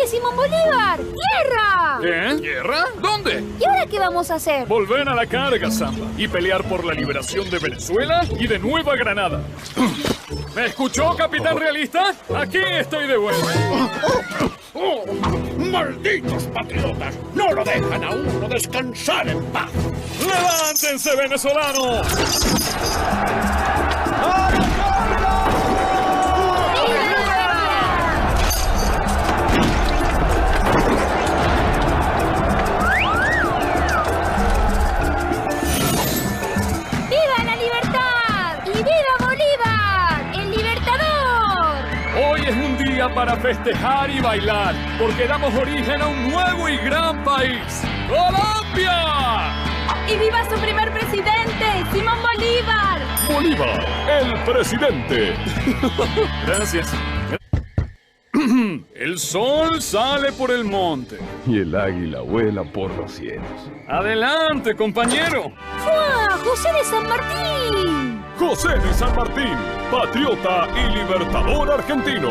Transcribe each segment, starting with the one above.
Oye, Simón Bolívar, ¡tierra! ¿Qué? ¿Guerra? ¿Dónde? ¿Y ahora qué vamos a hacer? Volver a la carga, Samba, y pelear por la liberación de Venezuela y de Nueva Granada. ¿Me escuchó, capitán realista? Aquí estoy de vuelta. ¡Malditos patriotas! ¡No lo dejan a uno descansar en paz! ¡Levántense, venezolanos! ¡Viva la libertad! ¡Y viva Bolívar, el libertador! Hoy es un día para festejar y bailar, porque damos origen a un nuevo y gran país, ¡Colombia! ¡Y viva su primer presidente, Simón Bolívar! Bolívar, el presidente. Gracias. El sol sale por el monte. Y el águila vuela por los cielos. Adelante, compañero. ¡Fua! ¡José de San Martín! José de San Martín, patriota y libertador argentino.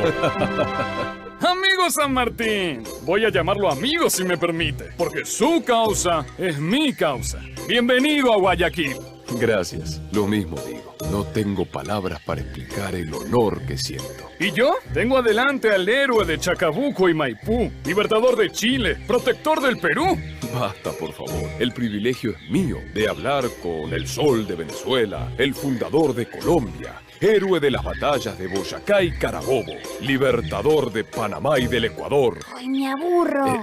Amigo San Martín, voy a llamarlo amigo si me permite, porque su causa es mi causa. Bienvenido a Guayaquil. Gracias, lo mismo digo. No tengo palabras para explicar el honor que siento. ¿Y yo? Tengo adelante al héroe de Chacabuco y Maipú, libertador de Chile, protector del Perú. Basta, por favor. El privilegio es mío de hablar con el sol de Venezuela, el fundador de Colombia, héroe de las batallas de Boyacá y Carabobo, libertador de Panamá y del Ecuador. ¡Ay, me aburro!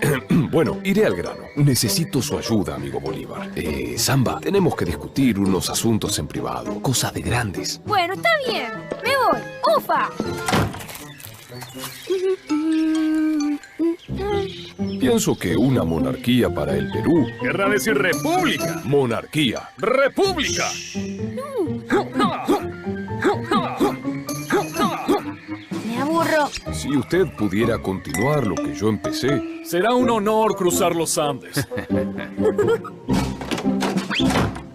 Bueno, iré al grano. Necesito su ayuda, amigo Bolívar. Samba, tenemos que discutir unos asuntos en privado, cosas de grandes. Bueno, está bien. Me voy. ¡Ufa! Pienso que una monarquía para el Perú... Querrá decir república. Monarquía. ¡República! Me aburro. Si usted pudiera continuar lo que yo empecé... Será un honor cruzar los Andes.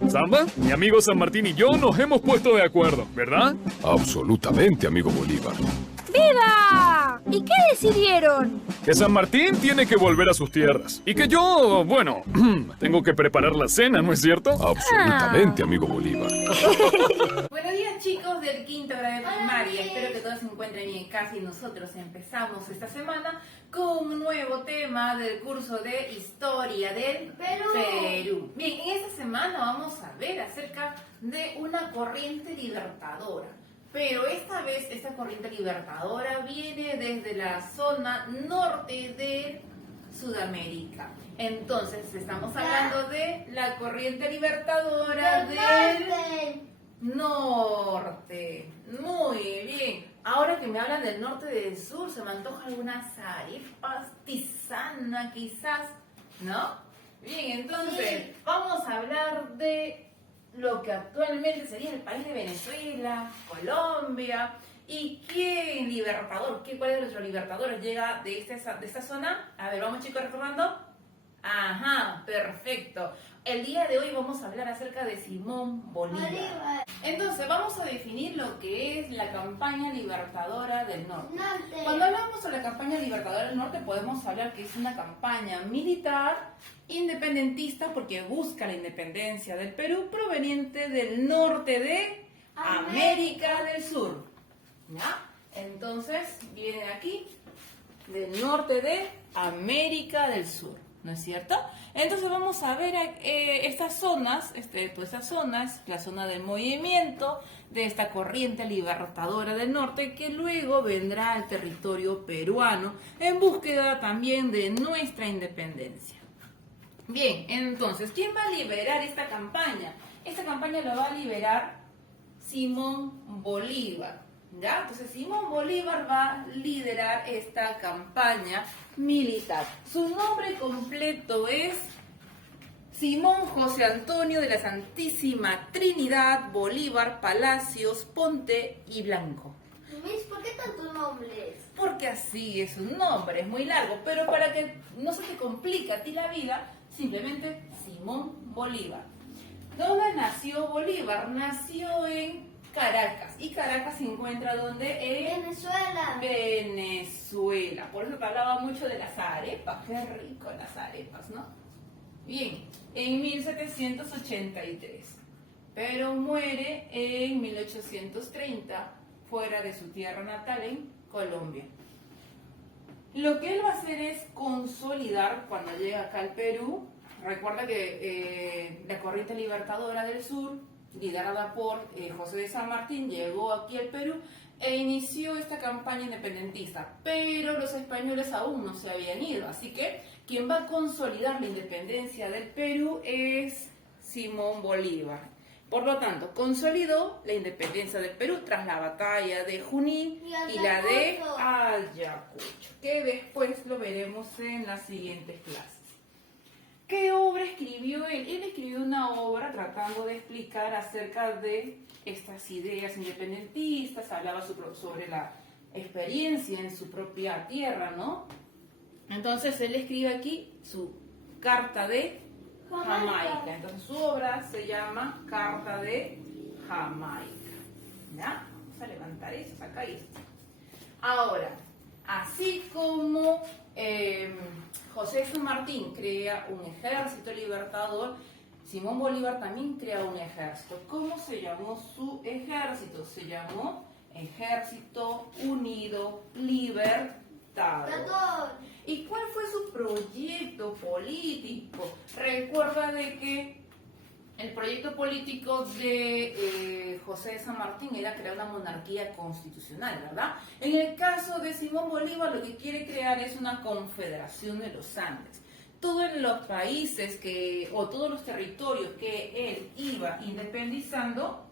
Samba, mi amigo San Martín y yo nos hemos puesto de acuerdo, ¿verdad? Absolutamente, amigo Bolívar. ¡Viva! ¿Y qué decidieron? Que San Martín tiene que volver a sus tierras. Y que yo, bueno, tengo que preparar la cena, ¿no es cierto? Absolutamente, amigo Bolívar. Buenos días, chicos del quinto grado de primaria. Espero que todos se encuentren bien en casa y nosotros empezamos esta semana con un nuevo tema del curso de Historia del Perú. Bien, en esta semana vamos a ver acerca de una corriente libertadora. Pero esta vez esta corriente libertadora viene desde la zona norte de Sudamérica. Entonces estamos hablando de la corriente libertadora del norte. Muy bien. Ahora que me hablan del norte y del sur, se me antoja algunas arepas, tisana quizás, ¿no? Bien, entonces vamos a hablar de lo que actualmente sería el país de Venezuela, Colombia. ¿Y quién libertador? ¿Cuál de nuestros libertadores llega de esta zona? A ver, vamos chicos recordando. Ajá, perfecto. El día de hoy vamos a hablar acerca de Simón Bolívar. Entonces, vamos a definir lo que es la campaña libertadora del norte. Cuando hablamos sobre la campaña libertadora del norte, podemos hablar que es una campaña militar independentista porque busca la independencia del Perú proveniente del norte de América del Sur. ¿Ya? Entonces, viene aquí del norte de América del Sur. ¿No es cierto? Entonces vamos a ver estas zonas, toda esta zona es la zona del movimiento de esta corriente libertadora del norte que luego vendrá al territorio peruano en búsqueda también de nuestra independencia. Bien, entonces, ¿quién va a liberar esta campaña? Esta campaña la va a liberar Simón Bolívar. ¿Ya? Entonces Simón Bolívar va a liderar esta campaña militar. Su nombre completo es Simón José Antonio de la Santísima Trinidad Bolívar Palacios Ponte y Blanco. Miss, ¿por qué tantos nombres? Porque así es su nombre, es muy largo, pero para que no se te complique a ti la vida, simplemente Simón Bolívar. ¿Dónde nació Bolívar? Nació en Caracas. Y Caracas se encuentra donde en Venezuela. Venezuela. Por eso te hablaba mucho de las arepas. Qué rico las arepas, ¿no? Bien, en 1783. Pero muere en 1830 fuera de su tierra natal en Colombia. Lo que él va a hacer es consolidar cuando llega acá al Perú. Recuerda que la corriente libertadora del sur, liderada por José de San Martín, llegó aquí al Perú e inició esta campaña independentista, pero los españoles aún no se habían ido, así que quien va a consolidar la independencia del Perú es Simón Bolívar. Por lo tanto, consolidó la independencia del Perú tras la batalla de Junín y la de Ayacucho, que después lo veremos en las siguientes clases. ¿Qué obra escribió él? Él escribió una obra tratando de explicar acerca de estas ideas independentistas, hablaba sobre la experiencia en su propia tierra, ¿no? Entonces él escribe aquí su Carta de Jamaica. Entonces su obra se llama Carta de Jamaica. ¿Ya? Vamos a levantar eso, saca esto. Ahora, así como José de San Martín crea un ejército libertador, Simón Bolívar también crea un ejército. ¿Cómo se llamó su ejército? Se llamó Ejército Unido Libertador. ¿Y cuál fue su proyecto político? Recuerda de que el proyecto político de José de San Martín era crear una monarquía constitucional, ¿verdad? En el caso de Simón Bolívar, lo que quiere crear es una confederación de los Andes. Todos los países o todos los territorios que él iba independizando,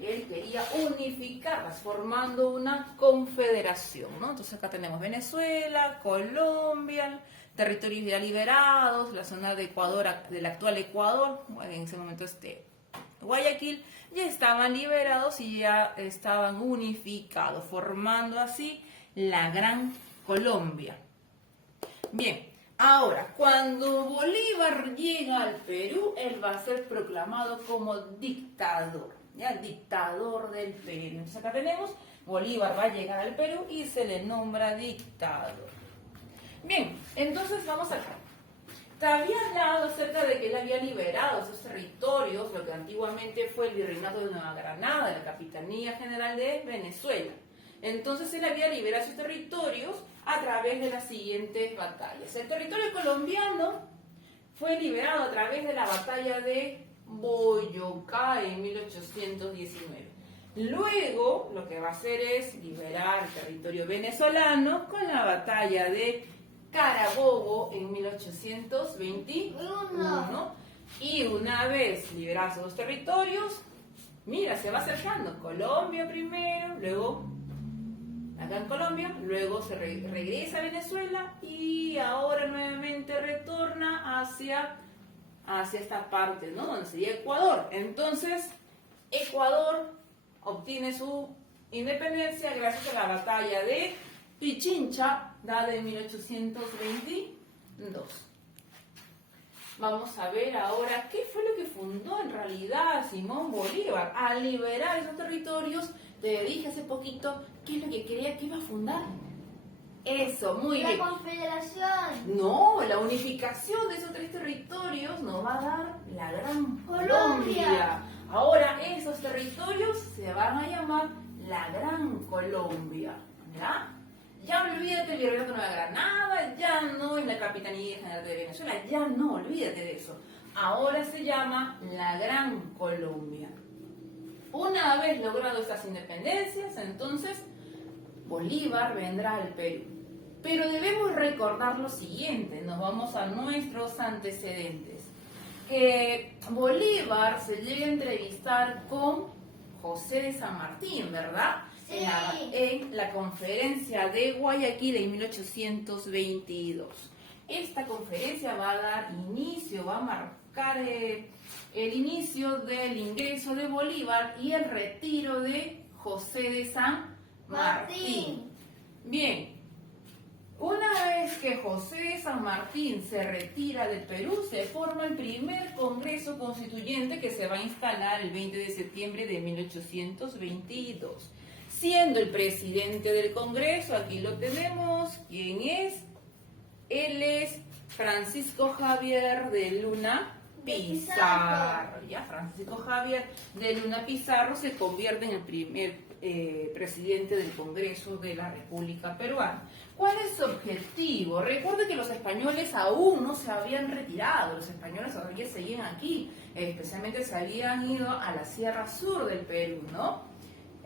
él quería unificarlas, formando una confederación, ¿no? Entonces acá tenemos Venezuela, Colombia, territorios ya liberados, la zona de Ecuador, del actual Ecuador, en ese momento Guayaquil, ya estaban liberados y ya estaban unificados, formando así la Gran Colombia. Bien, ahora, cuando Bolívar llega al Perú, él va a ser proclamado como dictador. ¿Ya? Dictador del Perú. Entonces acá tenemos, Bolívar va a llegar al Perú y se le nombra dictador. Bien, entonces vamos acá. Te había hablado acerca de que él había liberado esos territorios, lo que antiguamente fue el Virreinato de Nueva Granada, la Capitanía General de Venezuela. Entonces él había liberado esos territorios a través de las siguientes batallas. El territorio colombiano fue liberado a través de la batalla de Boyacá en 1819. Luego lo que va a hacer es liberar el territorio venezolano con la batalla de Carabobo en 1821. Y una vez liberados los territorios, mira, se va acercando Colombia primero, luego acá en Colombia, luego se regresa a Venezuela y ahora nuevamente retorna hacia esta parte, ¿no? Donde sería Ecuador. Entonces, Ecuador obtiene su independencia gracias a la batalla de Pichincha, dada en 1822. Vamos a ver ahora qué fue lo que fundó en realidad Simón Bolívar al liberar esos territorios. Te dije hace poquito qué es lo que creía que iba a fundar. Eso, muy bien. La confederación. No, la unificación de esos tres territorios nos va a dar la Gran Colombia. Ahora esos territorios se van a llamar la Gran Colombia. ¿Ya? Ya olvídate del Virreinato de Nueva Granada, ya no es la Capitanía General de Venezuela, ya no, olvídate de eso. Ahora se llama la Gran Colombia. Una vez logrado estas independencias, entonces Bolívar vendrá al Perú. Pero debemos recordar lo siguiente, nos vamos a nuestros antecedentes. Que Bolívar se llega a entrevistar con José de San Martín, ¿verdad? Sí. En la conferencia de Guayaquil en 1822. Esta conferencia va a dar inicio, va a marcar el inicio del ingreso de Bolívar y el retiro de José de San Martín. Bien, Una vez que José de San Martín se retira del Perú, se forma el primer Congreso Constituyente que se va a instalar el 20 de septiembre de 1822. Siendo el presidente del Congreso, aquí lo tenemos, ¿quién es? Él es Francisco Javier de Luna Pizarro. Ya, Francisco Javier de Luna Pizarro se convierte en el primer presidente del Congreso de la República Peruana. ¿Cuál es su objetivo? Recuerde que los españoles aún no se habían retirado, los españoles todavía seguían aquí, especialmente se habían ido a la Sierra Sur del Perú, ¿no?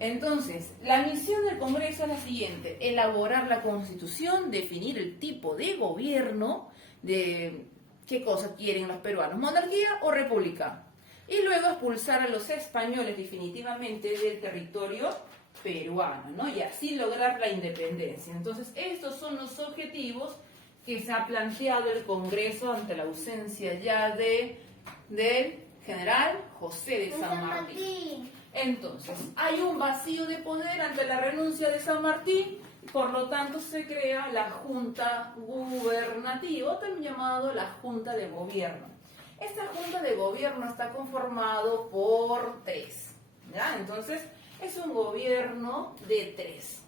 Entonces, la misión del Congreso es la siguiente: elaborar la Constitución, definir el tipo de gobierno, de qué cosa quieren los peruanos, monarquía o república, y luego expulsar a los españoles definitivamente del territorio peruano, ¿no? Y así lograr la independencia. Entonces, estos son los objetivos que se ha planteado el Congreso ante la ausencia ya del general José de San Martín. Entonces, hay un vacío de poder ante la renuncia de San Martín, por lo tanto se crea la Junta Gubernativa, también llamado la Junta de Gobierno. Esta Junta de Gobierno está conformado por 3, ¿ya? Entonces, es un gobierno de 3.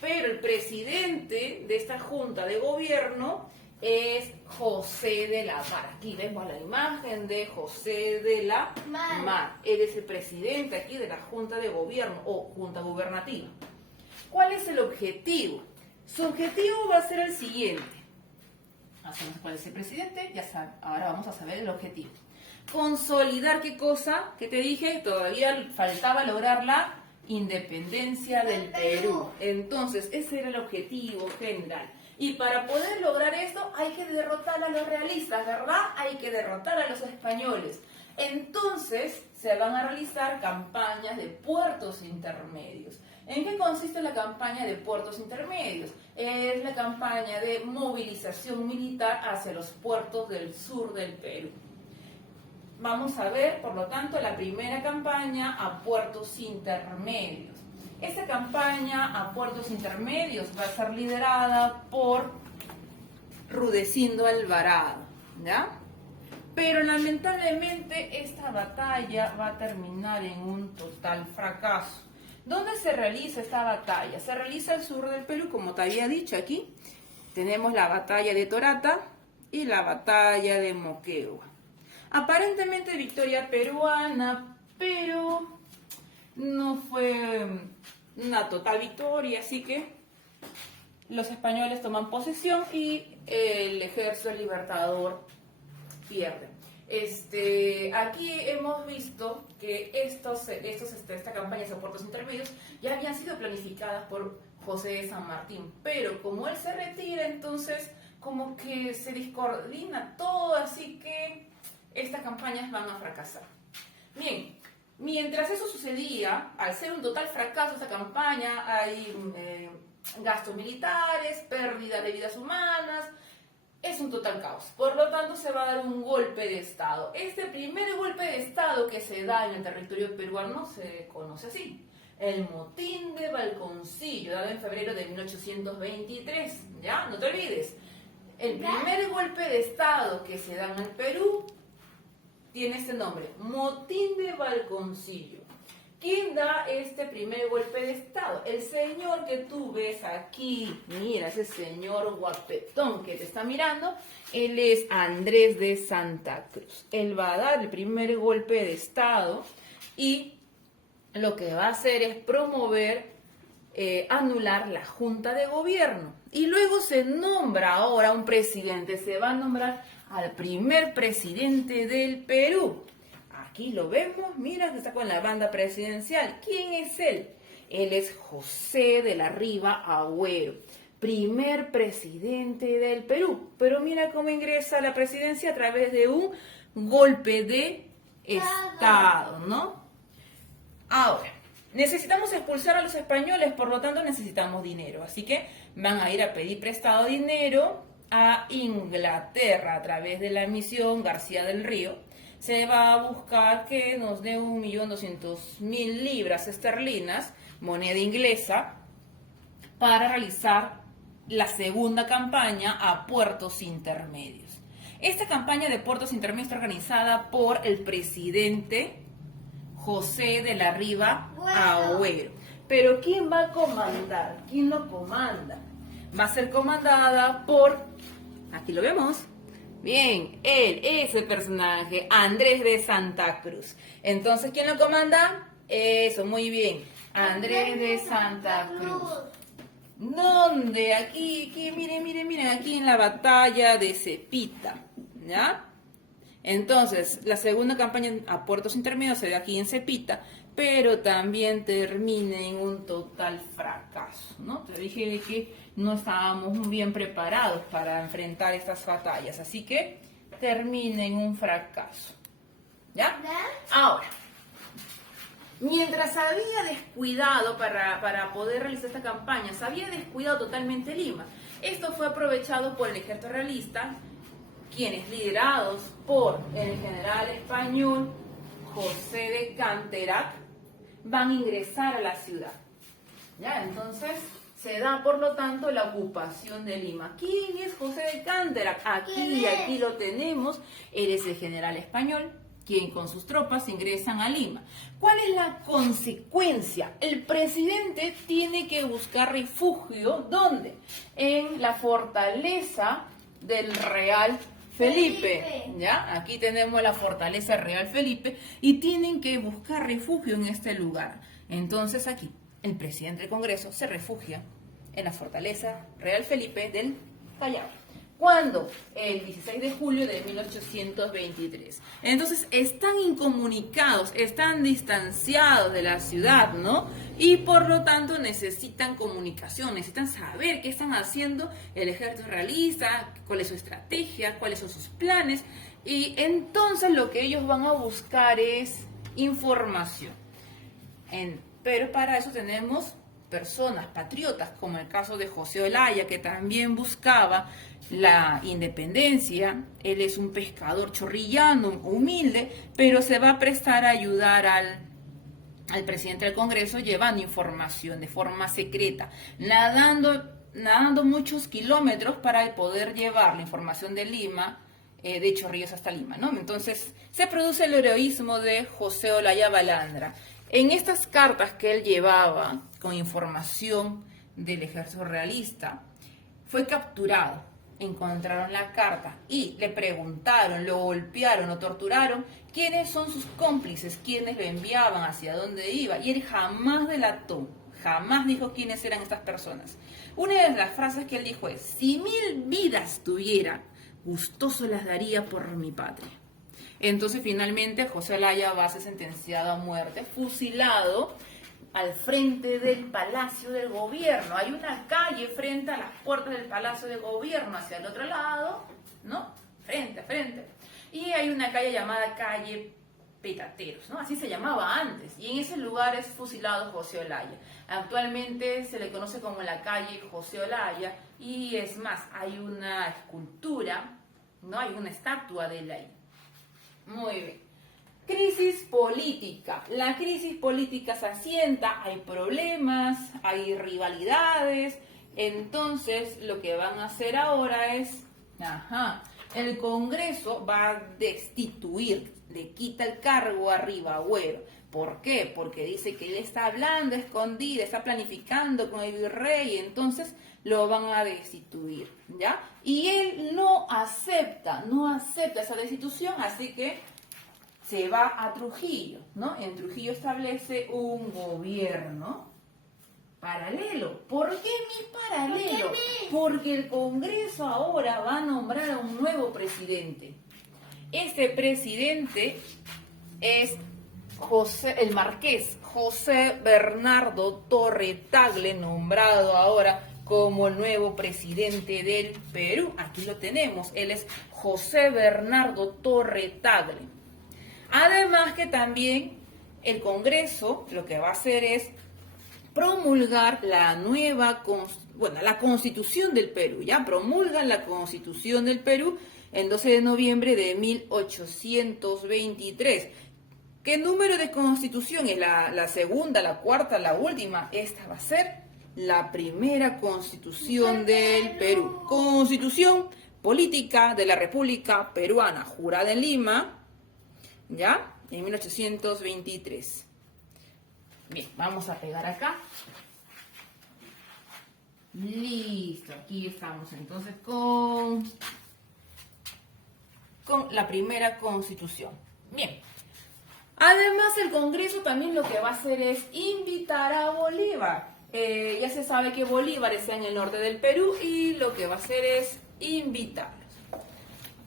Pero el presidente de esta Junta de Gobierno es José de la Mar. Aquí vemos la imagen de José de la Mar. Él es el presidente aquí de la Junta de Gobierno o Junta Gubernativa. ¿Cuál es el objetivo? Su objetivo va a ser el siguiente. Hacemos cuál es el presidente, ya saben. Ahora vamos a saber el objetivo. Consolidar, ¿qué cosa? Que te dije, todavía faltaba lograr la independencia del Perú. Entonces, ese era el objetivo general. Y para poder lograr esto hay que derrotar a los realistas, ¿verdad? Hay que derrotar a los españoles. Entonces se van a realizar campañas de puertos intermedios. ¿En qué consiste la campaña de puertos intermedios? Es la campaña de movilización militar hacia los puertos del sur del Perú. Vamos a ver, por lo tanto, la primera campaña a puertos intermedios. Esta campaña a puertos intermedios va a ser liderada por Rudecindo Alvarado, ¿ya? Pero lamentablemente esta batalla va a terminar en un total fracaso. ¿Dónde se realiza esta batalla? Se realiza al sur del Perú, como te había dicho aquí. Tenemos la batalla de Torata y la batalla de Moquegua. Aparentemente victoria peruana, pero no fue una total victoria, así que los españoles toman posesión y el ejército libertador pierde. Aquí hemos visto que esta campaña de puertos intermedios ya habían sido planificadas por José de San Martín, pero como él se retira, entonces como que se descoordina todo, así que estas campañas van a fracasar. Bien, mientras eso sucedía, al ser un total fracaso esta campaña, hay gastos militares, pérdida de vidas humanas, es un total caos. Por lo tanto, se va a dar un golpe de Estado. Este primer golpe de Estado que se da en el territorio peruano se conoce así: el motín de Balconcillo, dado en febrero de 1823. ¿Ya? No te olvides. El primer golpe de Estado que se da en el Perú tiene este nombre: motín de Balconcillo. ¿Quién da este primer golpe de Estado? El señor que tú ves aquí, mira, ese señor guapetón que te está mirando, él es Andrés de Santa Cruz. Él va a dar el primer golpe de Estado y lo que va a hacer es promover, anular la Junta de Gobierno. Y luego se nombra ahora un presidente, se va a nombrar al primer presidente del Perú. Aquí lo vemos, mira, está con la banda presidencial. ¿Quién es él? Él es José de la Riva Agüero, primer presidente del Perú. Pero mira cómo ingresa a la presidencia a través de un golpe de Estado, ¿no? Ahora, necesitamos expulsar a los españoles, por lo tanto necesitamos dinero. Así que van a ir a pedir prestado dinero a Inglaterra a través de la misión García del Río. Se va a buscar que nos dé 1.200.000 libras esterlinas, moneda inglesa, para realizar la segunda campaña a puertos intermedios. Esta campaña de puertos intermedios está organizada por el presidente José de la Riva Agüero. Pero ¿quién va a comandar? ¿Quién lo comanda? Va a ser comandada por, aquí lo vemos, bien, ese personaje, Andrés de Santa Cruz. Entonces, ¿quién lo comanda? Eso, muy bien, Andrés de Santa Cruz. ¿Dónde? Aquí, miren, aquí en la batalla de Cepita, ¿ya? Entonces, la segunda campaña a puertos intermedios se da aquí en Cepita, pero también termina en un total fracaso, ¿no? Te dije que no estábamos muy bien preparados para enfrentar estas batallas, así que termina en un fracaso, ¿ya? Ahora, mientras había descuidado para poder realizar esta campaña, se había descuidado totalmente Lima. Esto fue aprovechado por el ejército realista, quienes liderados por el general español José de Canterac van a ingresar a la ciudad. ¿Ya? Entonces se da por lo tanto la ocupación de Lima. ¿Quién es José de Canterac? Aquí lo tenemos. Él es el general español, quien con sus tropas ingresan a Lima. ¿Cuál es la consecuencia? El presidente tiene que buscar refugio, ¿dónde? En la fortaleza del Real Felipe, ¿ya? Aquí tenemos la fortaleza Real Felipe y tienen que buscar refugio en este lugar. Entonces aquí, el presidente del Congreso se refugia en la fortaleza Real Felipe del Callao. ¿Cuándo? El 16 de julio de 1823. Entonces están incomunicados, están distanciados de la ciudad, ¿no? Y por lo tanto necesitan comunicación, necesitan saber qué están haciendo el ejército realista, cuál es su estrategia, cuáles son sus planes. Y entonces lo que ellos van a buscar es información. Pero para eso tenemos personas patriotas, como el caso de José Olaya, que también buscaba la independencia. Él es un pescador chorrillano, humilde, pero se va a prestar a ayudar al presidente del Congreso llevando información de forma secreta, nadando muchos kilómetros para poder llevar la información de Lima, de Chorrillos hasta Lima, ¿no? Entonces se produce el heroísmo de José Olaya Balandra. En estas cartas que él llevaba con información del ejército realista, fue capturado. Encontraron la carta y le preguntaron, lo golpearon, lo torturaron, quiénes son sus cómplices, quiénes lo enviaban, hacia dónde iba. Y él jamás delató, jamás dijo quiénes eran estas personas. Una de las frases que él dijo es: si 1000 vidas tuviera, gustoso las daría por mi patria. Entonces finalmente José Olaya va a ser sentenciado a muerte, fusilado al frente del Palacio del Gobierno. Hay una calle frente a las puertas del Palacio del Gobierno, hacia el otro lado, ¿no? Frente a frente. Y hay una calle llamada calle Petateros, ¿no? Así se llamaba antes. Y en ese lugar es fusilado José Olaya. Actualmente se le conoce como la calle José Olaya. Y es más, hay una escultura, ¿no? Hay una estatua de él ahí. Muy bien. Crisis política. La crisis política se asienta, hay problemas, hay rivalidades. Entonces, lo que van a hacer ahora es, el Congreso va a destituir, le quita el cargo a Ribagüero. ¿Por qué? Porque dice que él está hablando escondido, está planificando con el virrey, entonces lo van a destituir, ¿ya? Y él no acepta esa destitución, así que se va a Trujillo, ¿no? En Trujillo establece un gobierno paralelo. ¿Por qué mi paralelo? Porque el Congreso ahora va a nombrar a un nuevo presidente. Este presidente es el marqués José Bernardo Torre Tagle, nombrado ahora como el nuevo presidente del Perú. Aquí lo tenemos, él es José Bernardo Torre Tagle. Además que también el Congreso lo que va a hacer es promulgar la la Constitución del Perú, ¿ya? Promulgan la Constitución del Perú el 12 de noviembre de 1823. ¿Qué número de constitución es? ¿La segunda, la cuarta, la última? Esta va a ser la primera constitución del Perú. Constitución política de la República Peruana, jurada en Lima, ¿ya? En 1823. Bien, vamos a pegar acá. Listo, aquí estamos entonces con la primera constitución. Bien. Además, el Congreso también lo que va a hacer es invitar a Bolívar. Ya se sabe que Bolívar está en el norte del Perú y lo que va a hacer es invitarlos.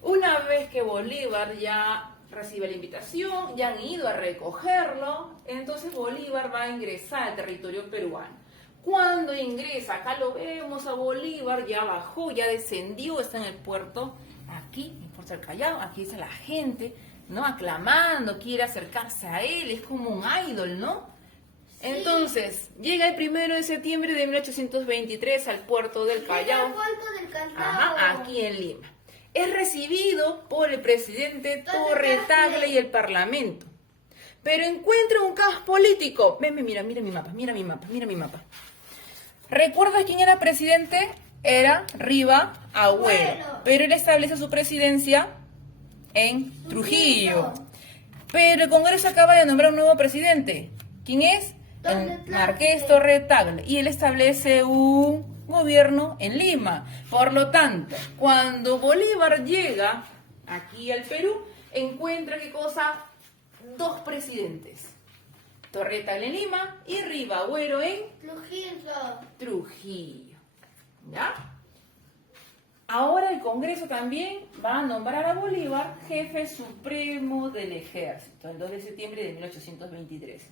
Una vez que Bolívar ya recibe la invitación, ya han ido a recogerlo, entonces Bolívar va a ingresar al territorio peruano. Cuando ingresa, acá lo vemos a Bolívar, ya bajó, ya descendió, está en el puerto, aquí, en Puerto del Callao, aquí está la gente, ¿no? Aclamando, quiere acercarse a él, es como un ídolo, ¿no? Sí. Entonces, llega el 1 de septiembre de 1823 al puerto del Callao. El puerto del Callao. Ajá, aquí en Lima. Es recibido por el presidente Torre Tagle y el Parlamento. Pero encuentra un caos político. Ven, mira mi mapa. ¿Recuerdas quién era presidente? Era Riva Agüero. Pero él establece su presidencia en Trujillo. Pero el Congreso acaba de nombrar un nuevo presidente. ¿Quién es? El Marqués Torre Tagle. Y él establece un gobierno en Lima. Por lo tanto, cuando Bolívar llega aquí al Perú, encuentra ¿qué cosa? Dos presidentes. Torre Tagle en Lima y Riva Agüero en Trujillo. ¿Ya? Ahora el Congreso también va a nombrar a Bolívar jefe supremo del ejército, el 2 de septiembre de 1823.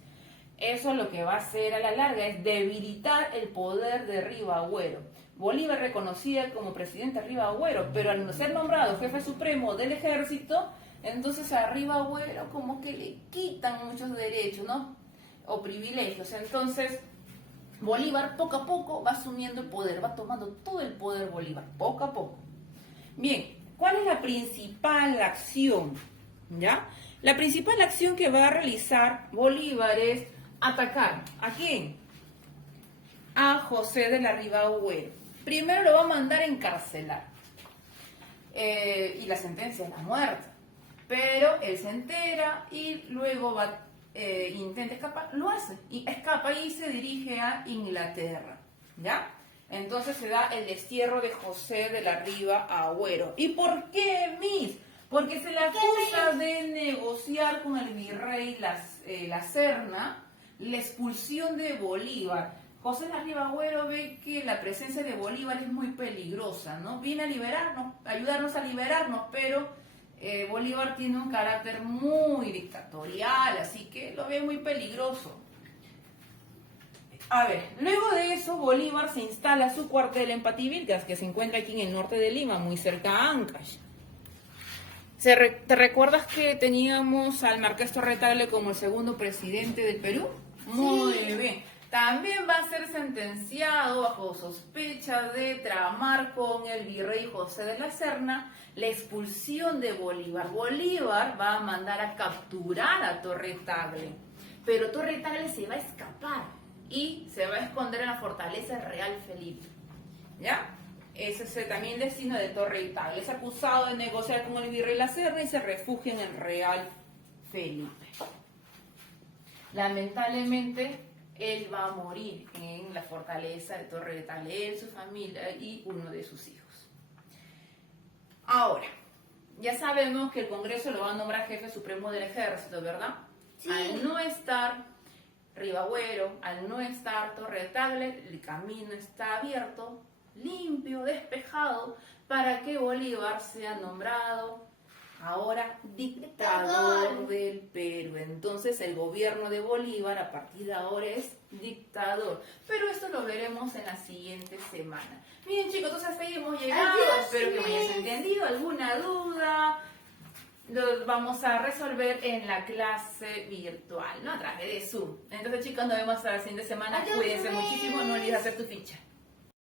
Eso lo que va a hacer a la larga es debilitar el poder de Riva Agüero. Bolívar reconocía como presidente a Riva Agüero, pero al no ser nombrado jefe supremo del ejército, entonces a Riva Agüero como que le quitan muchos derechos, ¿no? O privilegios. Entonces Bolívar poco a poco va asumiendo el poder, va tomando todo el poder Bolívar, poco a poco. Bien, ¿cuál es la principal acción? ¿Ya? La principal acción que va a realizar Bolívar es atacar. ¿A quién? A José de la Riva Agüero. Primero lo va a mandar a encarcelar. Y la sentencia es la muerte. Pero él se entera y luego intenta escapar. Lo hace. Y escapa y se dirige a Inglaterra. ¿Ya? Entonces se da el destierro de José de la Riva Agüero. ¿Y por qué, Miss? Porque se le acusa de negociar con el virrey La Serna la expulsión de Bolívar. José de la Riva Agüero ve que la presencia de Bolívar es muy peligrosa, ¿no? Viene a liberarnos, a ayudarnos a liberarnos, pero Bolívar tiene un carácter muy dictatorial, así que lo ve muy peligroso. A ver, luego de eso Bolívar se instala su cuartel en Pativilcas, que se encuentra aquí en el norte de Lima, muy cerca a Ancash. ¿Te recuerdas que teníamos al Marqués Torre Tagle como el segundo presidente del Perú? Muy bien. También va a ser sentenciado bajo sospecha de tramar con el virrey José de la Serna la expulsión de Bolívar. Bolívar va a mandar a capturar a Torre Tagle, pero Torre Tagle se va a escapar y se va a esconder en la fortaleza Real Felipe. ¿Ya? Ese es también el destino de Torre Tagle. Es acusado de negociar con el virrey La Serna y se refugia en el Real Felipe. Lamentablemente, él va a morir en la fortaleza de Torre Tagle, él, su familia y uno de sus hijos. Ahora, ya sabemos que el Congreso lo va a nombrar jefe supremo del ejército, ¿verdad? Sí. Al no estar Riva Agüero, al no estar Torre Tagle, el camino está abierto, limpio, despejado, para que Bolívar sea nombrado ahora dictador del Perú. Entonces el gobierno de Bolívar a partir de ahora es dictador. Pero esto lo veremos en la siguiente semana. Miren chicos, entonces hasta ahí hemos llegado. Espero que me hayas entendido. ¿Alguna duda? Los vamos a resolver en la clase virtual, ¿no? A través de Zoom. Entonces chicos, nos vemos hasta la siguiente semana. Cuídense muchísimo, no olvides hacer tu ficha.